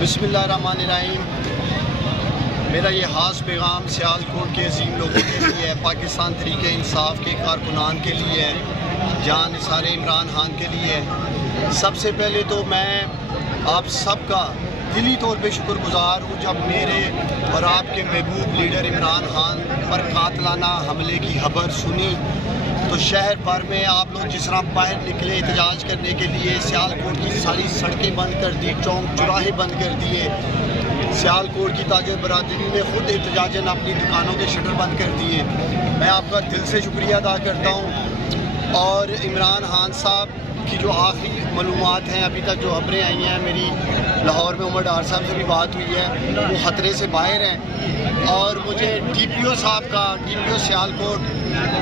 بسم اللہ الرحمن الرحیم۔ میرا یہ خاص پیغام سیالکوٹ کے عظیم لوگوں کے لیے ہے، پاکستان تحریک انصاف کے کارکنان کے لیے ہے، جہاں نثار عمران خان کے لیے ہے۔ سب سے پہلے تو میں آپ سب کا دلی طور پہ شکر گزار ہوں جب میرے اور آپ کے محبوب لیڈر عمران خان پر قاتلانہ حملے کی خبر سنی تو شہر بھر میں آپ لوگ جس طرح باہر نکلے احتجاج کرنے کے لیے، سیالکوٹ کی ساری سڑکیں بند کر دی، چوک چوراہے بند کر دیے، سیالکوٹ کی تاجر برادری نے خود احتجاجاً اپنی دکانوں کے شٹر بند کر دیے۔ میں آپ کا دل سے شکریہ ادا کرتا ہوں۔ اور عمران خان صاحب کی جو آخری معلومات ہیں، ابھی تک جو خبریں آئی ہیں، میری لاہور میں عمر ڈار صاحب سے بھی بات ہوئی ہے، وہ خطرے سے باہر ہیں۔ اور مجھے ڈی پی او صاحب کا، ڈی پی او سیالکوٹ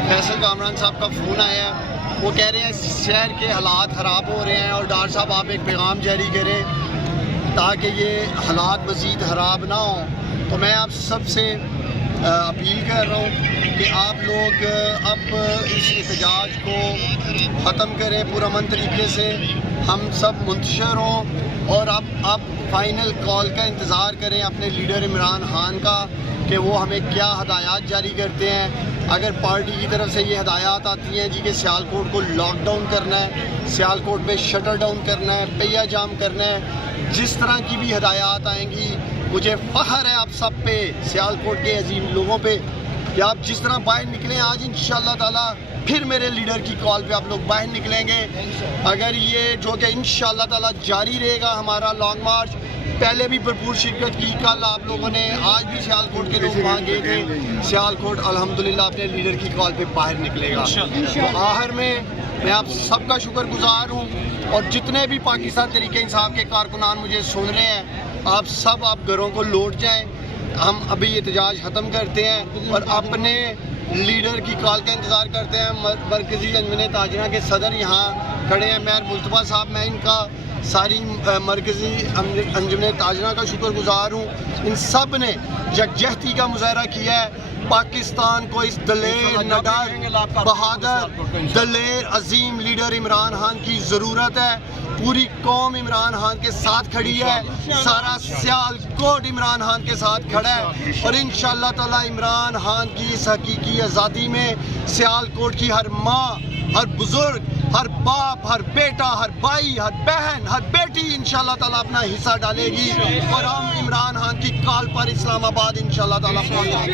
فیصل کامران صاحب کا فون آیا ہے، وہ کہہ رہے ہیں شہر کے حالات خراب ہو رہے ہیں اور ڈار صاحب آپ ایک پیغام جاری کریں تاکہ یہ حالات مزید خراب نہ ہوں۔ تو میں آپ سب سے اپیل کر رہا ہوں کہ آپ لوگ اب اس احتجاج کو ختم کریں پرامن طریقے سے، ہم سب منتشر ہوں اور اب فائنل کال کا انتظار کریں اپنے لیڈر عمران خان کا کہ وہ ہمیں کیا ہدایات جاری کرتے ہیں۔ اگر پارٹی کی طرف سے یہ ہدایات آتی ہیں جی کہ سیالکوٹ کو لاک ڈاؤن کرنا ہے، سیالکوٹ میں شٹر ڈاؤن کرنا ہے، پہیہ جام کرنا ہے، جس طرح کی بھی ہدایات آئیں گی، مجھے فخر ہے آپ سب پہ، سیالکوٹ کے عظیم لوگوں پہ، کہ آپ جس طرح باہر نکلیں آج انشاءاللہ تعالیٰ پھر میرے لیڈر کی کال پہ آپ لوگ باہر نکلیں گے۔ اگر یہ جو کہ انشاءاللہ تعالیٰ جاری رہے گا ہمارا لانگ مارچ، پہلے بھی بھرپور شرکت کی، کل آپ لوگوں نے، آج بھی سیالکوٹ کے لوگ وہاں گئے تھے، سیالکوٹ الحمدللہ اپنے لیڈر کی کال پہ باہر نکلے گا۔ تو آخر میں آپ سب کا شکر گزار ہوں، اور جتنے بھی پاکستان تحریک انصاف کے کارکنان مجھے سن رہے ہیں، آپ سب آپ گھروں کو لوٹ جائیں، ہم ابھی احتجاج ختم کرتے ہیں اور اپنے لیڈر کی کال کا انتظار کرتے ہیں۔ مرکزی انجمن تاجرہ کے صدر یہاں کھڑے ہیں، میر ملتبہ صاحب، میں ان کا ساری مرکزی انجمن تاجرہ کا شکر گزار ہوں۔ ان سب نے یکجہتی کا مظاہرہ کیا ہے۔ پاکستان کو اس دلیر، نڈر، بہادر، دلیر، عظیم لیڈر عمران خان کی ضرورت ہے۔ پوری قوم عمران خان کے ساتھ کھڑی ہے، سارا سیالکوٹ عمران خان کے ساتھ کھڑا ہے، اور انشاءاللہ تعالی عمران خان کی اس حقیقی آزادی میں سیالکوٹ کی ہر ماں، ہر بزرگ، ہر باپ، ہر بیٹا، ہر بھائی، ہر بہن، ہر بیٹی انشاءاللہ تعالیٰ اپنا حصہ ڈالے گی، اور ہم عمران خان کی کال پر اسلام آباد انشاءاللہ تعالیٰ پہنچیں گے۔